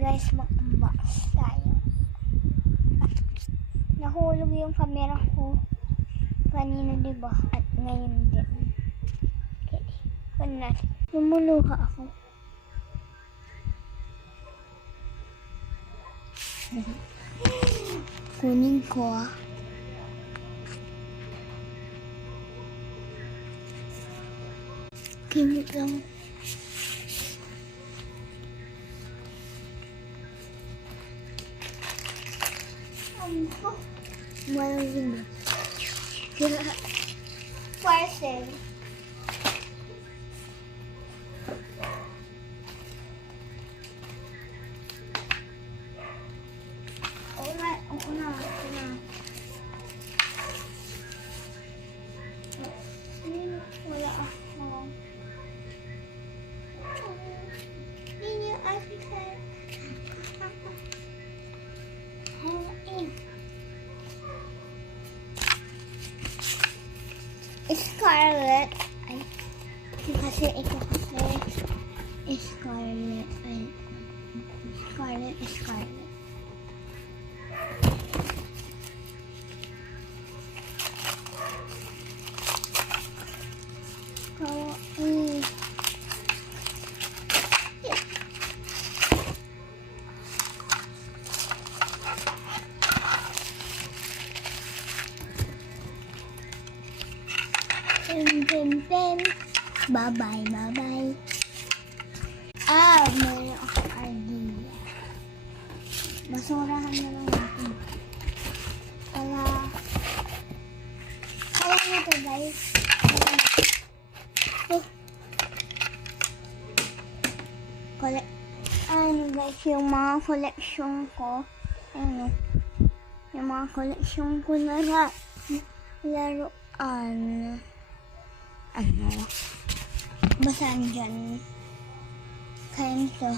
Guys, mag-unbox tayo. Nahulog yung camera ko kanina, diba? At ngayon din. Okay. Kunin natin. Lumuluha ako. Kunin ko ah. Kinit lang. Ano? Malamig. Parcel. Oo na. Wala ako. Hindi niyo asikan. Scarlet. Ay. Kasi ito kasi Scarlet. Ay. Scarlet. Kawaii. Pen. Bye-bye. Meron akong idea. Basurahan na lang natin. Kaya nito guys. Guys, yung mga collection ko. Ano? Yung mga collection ko na laruan. Ano? Basahan dyan. Kaya nito.